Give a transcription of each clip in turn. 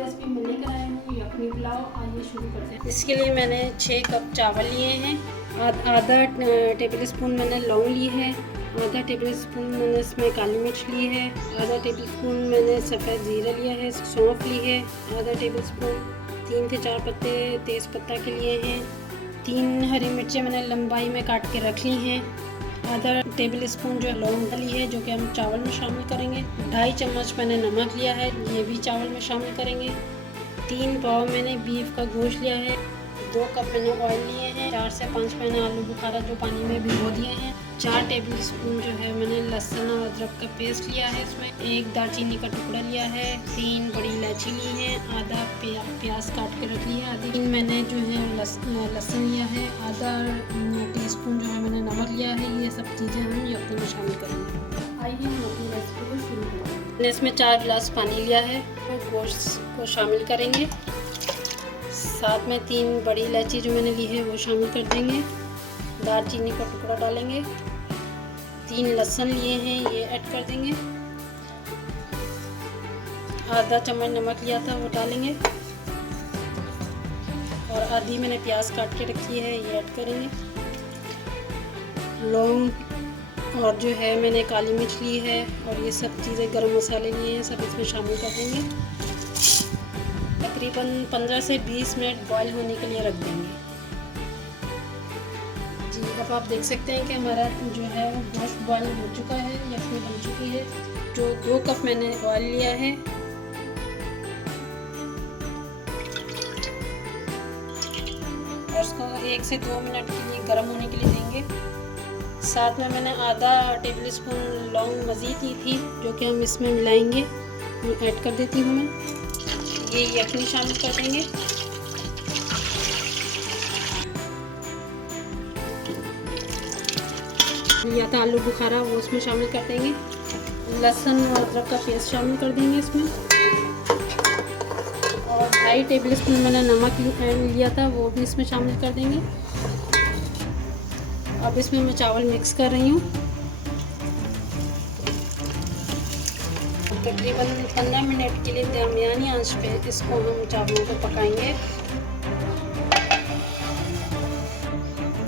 Recipe मैं लेकर आई हूँ यखनी पुलाव। आइए शुरू करते हैं। इसके लिए मैंने 6 कप चावल लिए हैं, आधा टेबल स्पून मैंने लौंग ली है, आधा टेबल स्पून मैंने इसमें काली मिर्च ली है, आधा टेबल स्पून मैंने सफ़ेद ज़ीरा लिया है, सौंफ ली है, आधा टेबल स्पून 3 से 4 पत्ते तेज़ पत्ता के लिए हैं, 3 हरी मिर्चें मैंने लंबाई में काट के रख ली हैं, आधा टेबल स्पून जो लौंग डाली है जो कि हम चावल में शामिल करेंगे, 2.5 चम्मच मैंने नमक लिया है, ये भी चावल में शामिल करेंगे, 3 पाव मैंने बीफ का गोश्त लिया है, 2 कप मैंने ऑयल लिए हैं, 4 से 5 मैंने आलू बुखारा जो पानी में भिगो दिए हैं, 4 टेबल स्पून जो है मैंने लहसुन और अदरक का पेस्ट लिया है, इसमें 1 दालचीनी का टुकड़ा लिया है, 3 बड़ी इलायची ली है, आधा प्याज काट के रख लिया है, 3 मैंने जो है लहसुन लिया है, आधा टीस्पून जो है मैंने नमक लिया है। ये सब चीज़ें हम यखनी में शामिल करेंगे। आइए हम अपनी रेसिपी को शुरू करें। मैंने इसमें 4 गिलास पानी लिया है, तो गोश्त को शामिल करेंगे, साथ में 3 बड़ी इलायची जो मैंने ली है वो शामिल कर देंगे, दालचीनी का टुकड़ा डालेंगे, 3 लहसुन लिए हैं ये ऐड कर देंगे, आधा चम्मच नमक लिया था वो डालेंगे, और आधी मैंने प्याज काट के रखी है ये ऐड करेंगे, लौंग और जो है मैंने काली मिर्च ली है और ये सब चीज़ें गरम मसाले लिए हैं सब इसमें शामिल कर देंगे। तकरीबन 15 से 20 मिनट बॉईल होने के लिए रख देंगे। जी अब आप देख सकते हैं कि हमारा जो है वो गोश्त बॉईल हो चुका है, यखनी बन चुकी है। जो 2 कप मैंने ऑयल लिया है, और उसको 1 से 2 मिनट के लिए गर्म होने के लिए देंगे। साथ में मैंने आधा टेबल स्पून लौंग मज़ीद ली थी जो कि हम इसमें मिलाएंगे, ऐड कर देती हूँ मैं। ये यखनी शामिल कर देंगे, या तो आलू बुखारा वो उसमें शामिल कर देंगे, लहसुन और अदरक का पेस्ट शामिल कर देंगे इसमें, और 2.5 टेबल स्पून मैंने नमक लिया था वो भी इसमें शामिल कर देंगे। अब इसमें मैं चावल मिक्स कर रही हूँ। तकरीबन 15 मिनट के लिए दरमियानी आंच पे इसको हम चावलों को पकाएंगे।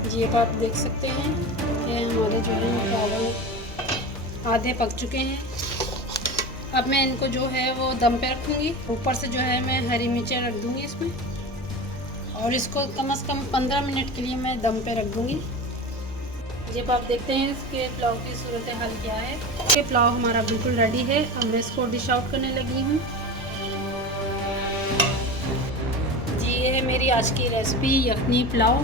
जी अब आप देख सकते हैं कि हमारे जो है चावल आधे पक चुके हैं। अब मैं इनको जो है वो दम पे रखूँगी, ऊपर से जो है मैं हरी मिर्चें रख दूँगी इसमें, और इसको कम से कम 15 मिनट के लिए मैं दम पे रख दूँगी। जब आप देखते हैं इसके पुलाव की सूरत हाल क्या है। ये पुलाव हमारा बिल्कुल रेडी है। अब मैं इसको डिश आउट करने लगी हूँ। जी ये है मेरी आज की रेसिपी यखनी पुलाव।